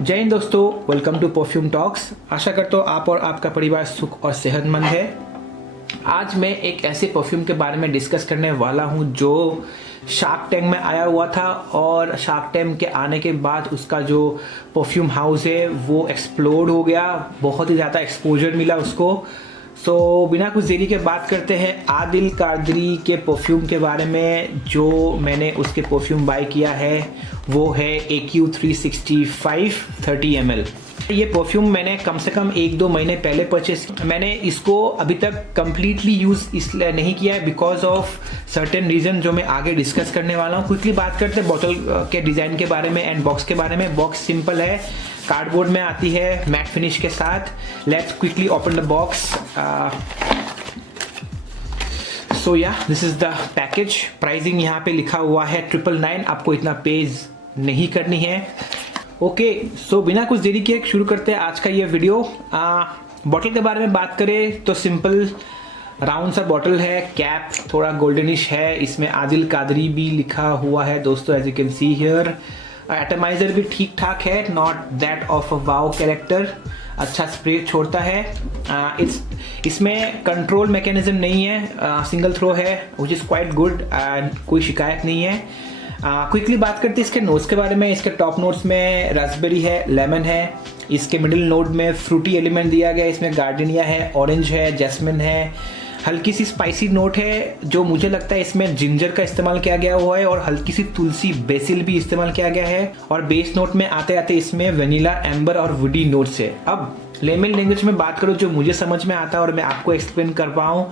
जय हिंद दोस्तों, welcome to perfume talks. आशा करता हूँ आप और आपका परिवार सुख और सेहतमंद है। आज मैं एक ऐसे परफ्यूम के बारे में डिस्कस करने वाला हूँ जो शार्क टैंक में आया हुआ था और शार्क टैंक के आने के बाद उसका जो परफ्यूम हाउस है वो एक्सप्लोड हो गया, बहुत ही ज़्यादा एक्सपोजर मिला उसको। बिना कुछ देरी के बात करते हैं आदिल कादरी के परफ्यूम के बारे में। जो मैंने उसके परफ्यूम बाय किया है वो है AQ365 30 ml। ये परफ्यूम मैंने कम से कम 1-2 महीने पहले परचेस किया। मैंने इसको अभी तक कंप्लीटली यूज इसलिए नहीं किया है बिकॉज ऑफ सर्टेन रीजन जो मैं आगे डिस्कस करने वाला हूँ। क्विकली बात करते हैं बॉटल के डिजाइन के बारे में एंड बॉक्स के बारे में। बॉक्स सिंपल है, कार्डबोर्ड में आती है मैट फिनिश के साथ। Let's quickly open the box. So yeah this is the package. Pricing यहाँ पे लिखा हुआ है 999। आपको इतना पेज नहीं करनी है। ओके, सो बिना कुछ देरी के शुरू करते हैं आज का ये वीडियो। बॉटल के बारे में बात करें तो सिंपल राउंड सा बॉटल है, कैप थोड़ा गोल्डनिश है, इसमें आदिल कादरी भी लिखा हुआ है दोस्तों, as you can see here. Atomiser भी ठीक ठाक है, not that of a wow character. अच्छा स्प्रे छोड़ता है। इसमें कंट्रोल मैकेनिज्म नहीं है, सिंगल थ्रो है which is quite good and कोई शिकायत नहीं है। क्विकली बात करते हैं इसके नोट्स के बारे में। इसके टॉप नोट्स में रास्पबेरी है, लेमन है। इसके मिडिल नोट में फ्रूटी एलिमेंट दिया गया है, इसमें गार्डनिया है, ऑरेंज है, जैस्मिन है, हल्की सी स्पाइसी नोट है जो मुझे लगता है इसमें जिंजर का इस्तेमाल किया गया हुआ है और हल्की सी तुलसी बेसिल भी इस्तेमाल किया गया है। और बेस नोट में आते आते इसमें वेनिला, एम्बर और वुडी नोट्स है। अब लेमन लैंग्वेज में बात करो जो मुझे समझ में आता है और मैं आपको एक्सप्लेन कर पाऊँ।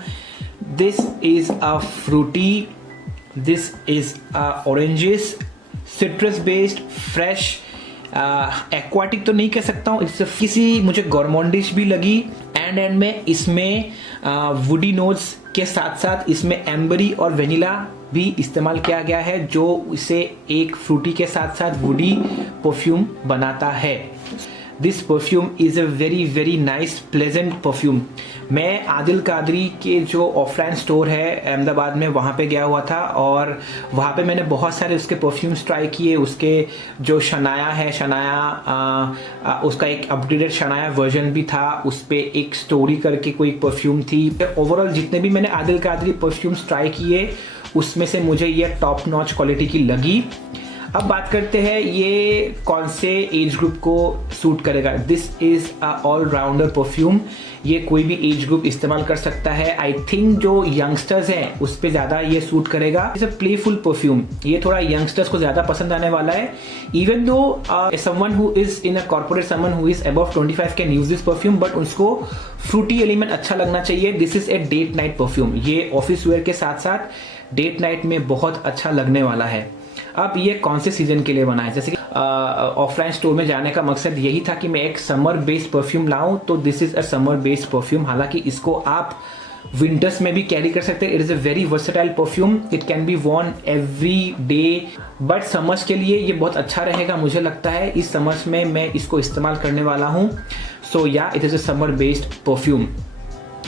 This is a fruity, this is oranges, citrus based, fresh, aquatic तो नहीं कह सकता हूँ, इससे किसी मुझे गॉर्मोंडिश भी लगी। एंड में इसमें वुडी नोट्स के साथ साथ इसमें एम्बरी और वेनिला भी इस्तेमाल किया गया है जो इसे एक फ्रूटी के साथ साथ वुडी परफ्यूम बनाता है। This perfume is a very very nice pleasant perfume. मैं आदिल कादरी के जो ऑफलाइन स्टोर है अहमदाबाद में वहाँ पे गया हुआ था और वहाँ पे मैंने बहुत सारे उसके परफ्यूम्स ट्राई किए। उसके जो शनाया है, शनाया उसका एक अपडेटेड शनाया वर्जन भी था, उस पर एक स्टोरी करके कोई परफ्यूम थी। ओवरऑल जितने भी मैंने आदिल कादरी परफ्यूम्स ट्राई किए उसमें से मुझे ये टॉप नॉच क्वालिटी की लगी। अब बात करते हैं ये कौन से एज ग्रुप को सूट करेगा। This is a all rounder perfume. ये कोई भी एज ग्रुप इस्तेमाल कर सकता है। आई थिंक जो यंगस्टर्स हैं उस पे ज्यादा ये सूट करेगा। इट्स अ प्लेफुल परफ्यूम, ये थोड़ा यंगस्टर्स को ज्यादा पसंद आने वाला है। Even though someone who is in a corporate, someone who is above 25 can use this perfume, but उसको फ्रूटी एलिमेंट अच्छा लगना चाहिए। This is a date night perfume. ये ऑफिस वेयर के साथ साथ डेट नाइट में बहुत अच्छा लगने वाला है। अब ये कौन से सीजन के लिए बना है, जैसे कि ऑफलाइन स्टोर में जाने का मकसद यही था कि मैं एक समर बेस्ड परफ्यूम लाऊं, तो this is a summer based perfume. हालांकि इसको आप विंटर्स में भी कैरी कर सकते हैं। It is a very versatile perfume, it can be Warne every day, but summers के लिए ये बहुत अच्छा रहेगा मुझे लगता है। इस समर्स में मैं इसको इस्तेमाल करने वाला हूँ। सो या it is a summer based perfume.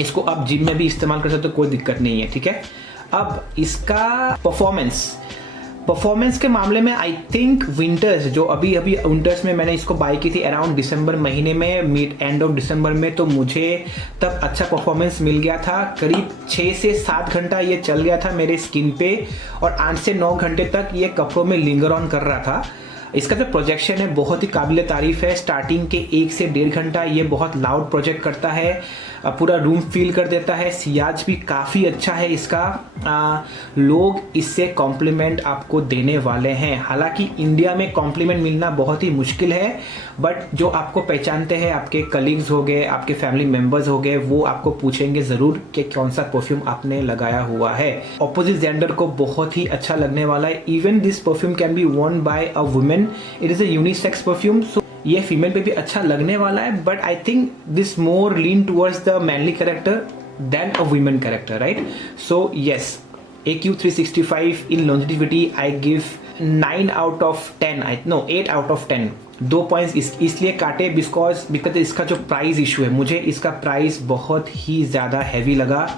इसको आप जिम में भी इस्तेमाल कर सकते हो, कोई दिक्कत नहीं है, ठीक है। अब इसका परफॉर्मेंस के मामले में आई थिंक विंटर्स, जो अभी विंटर्स में मैंने इसको बाय की थी अराउंड दिसंबर महीने में, मिड एंड ऑफ दिसंबर में, तो मुझे तब अच्छा परफॉर्मेंस मिल गया था। करीब 6 से 7 घंटा ये चल गया था मेरे स्किन पे और 8 से 9 घंटे तक ये कपड़ों में लिंगर ऑन कर रहा था। इसका जो प्रोजेक्शन है बहुत ही काबिल तारीफ है। स्टार्टिंग के 1 से 1.5 घंटा ये बहुत लाउड प्रोजेक्ट करता है, पूरा रूम फील कर देता है। सियाज भी काफ़ी अच्छा है इसका। लोग इससे कॉम्प्लीमेंट आपको देने वाले हैं। हालांकि इंडिया में कॉम्प्लीमेंट मिलना बहुत ही मुश्किल है, बट जो आपको पहचानते हैं, आपके कलीग्स हो गए, आपके फैमिली मेम्बर्स हो गए, वो आपको पूछेंगे ज़रूर कि कौन सा परफ्यूम आपने लगाया हुआ है। ऑपोजिट जेंडर को बहुत ही अच्छा लगने वाला है। Even this perfume can be worn by a women. It is a unisex perfume, so ये फीमेल पे भी अच्छा लगने वाला है। But I think this more lean towards the manly character than a women character, right. So yes, AQ365 in longevity I give 9 out of 10, 8 out of 10। 2 points इसलिए काटे because इसका जो प्राइस इशू है, मुझे इसका प्राइस बहुत ही ज़्यादा heavy लगा,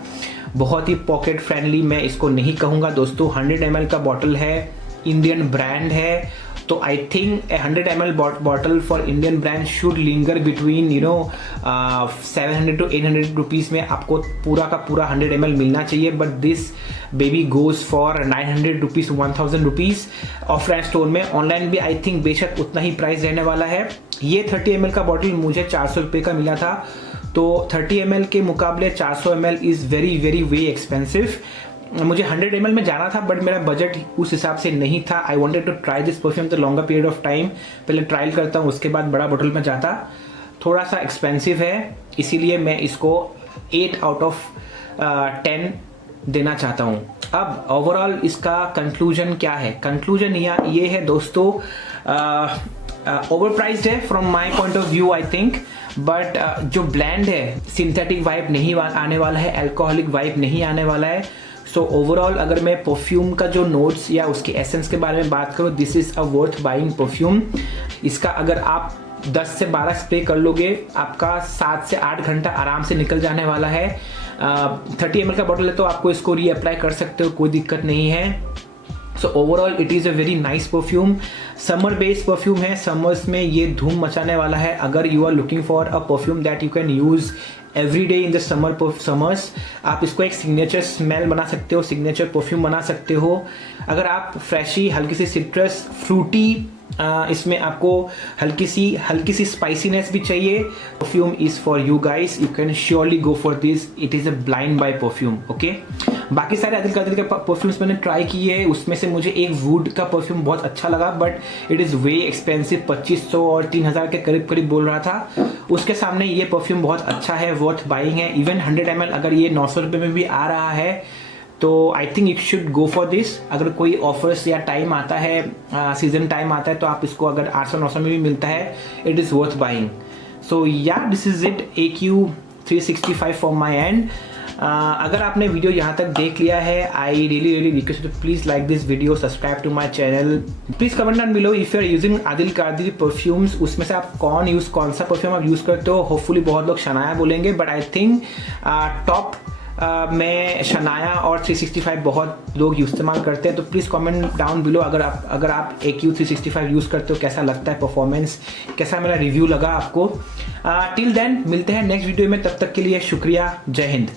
बहुत ही पॉकेट फ्रेंडली मैं इसको नहीं कहूँगा दोस्तों। 100 ml का बॉटल है, इंडियन ब्रांड है, तो I think 100 ml bottle for Indian brand should linger between 700 to 800 rupees में आपको पूरा का पूरा 100 ml मिलना चाहिए, but this baby goes for 900 rupees 1000 rupees offline store में। ऑनलाइन भी आई थिंक बेशक उतना ही प्राइस रहने वाला है। ये 30 ml का बॉटल मुझे 400 रुपये का मिला था, तो 30 ml के मुकाबले 400 ml is very very way expensive. मुझे 100 ml में जाना था, बट मेरा बजट उस हिसाब से नहीं था। I wanted to try this perfume the longer period of time, पहले ट्रायल करता हूँ उसके बाद बड़ा बॉटल में जाता। थोड़ा सा एक्सपेंसिव है, इसीलिए मैं इसको 8 out of 10 देना चाहता हूँ। अब ओवरऑल इसका कंक्लूजन क्या है? कंक्लूजन ये है दोस्तों, ओवर प्राइस्ड है from my point of view I think, but जो ब्लैंड है सिंथेटिक वाइब नहीं आने वाला है, अल्कोहलिक वाइब नहीं आने वाला है। सो ओवरऑल अगर मैं परफ्यूम का जो नोट्स या उसके एसेंस के बारे में बात करूँ, this is a worth buying perfume. इसका अगर आप 10 से 12 स्प्रे कर लोगे, आपका 7 से 8 घंटा आराम से निकल जाने वाला है। 30 ml का बॉटल है तो आपको इसको रीअप्लाई कर सकते हो, कोई दिक्कत नहीं है। So overall it is a very nice perfume. Summer based perfume है, समर्स में ये धूम मचाने वाला है। अगर you are looking for a perfume that you can use every day in the summers, आप इसको एक सिग्नेचर स्मेल बना सकते हो, सिग्नेचर परफ्यूम बना सकते हो। अगर आप फ्रेशी हल्की सी सिट्रस फ्रूटी इसमें आपको हल्की सी स्पाइसीनेस भी चाहिए, perfume is for you guys. You can surely go for this, it is a blind buy perfume. Okay, बाकी सारे आदिल कादिर के परफ्यूम्स मैंने ट्राई किए है, उसमें से मुझे एक वुड का परफ्यूम बहुत अच्छा लगा, but it is way expensive, 2500 और 3000 के करीब बोल रहा था। उसके सामने ये परफ्यूम बहुत अच्छा है, वर्थ बाइंग है। इवन 100 ml अगर ये 900 रुपये में भी आ रहा है तो I think it should go for this. अगर कोई ऑफर्स या टाइम आता है, सीजन टाइम आता है, तो आप इसको अगर 800-900 में भी मिलता है, it is worth buying. So yeah this is it, AQ 365 from my end. अगर आपने वीडियो यहाँ तक देख लिया है, I really request to please like this video, subscribe to my channel, please comment down below if you are using Adil Qadir perfumes. उसमें से आप कौन सा परफ्यूम आप यूज़ करते हो? होपफुली बहुत लोग शनाया बोलेंगे, बट आई थिंक टॉप में शनाया और 365 बहुत लोग इस्तेमाल करते हैं। तो प्लीज़ कमेंट डाउन बिलो अगर आप AQ 365 यूज़ करते हो, कैसा लगता है परफॉर्मेंस, कैसा मेरा रिव्यू लगा आपको। टिल देन मिलते हैं नेक्स्ट वीडियो में, तब तक के लिए शुक्रिया, जय हिंद।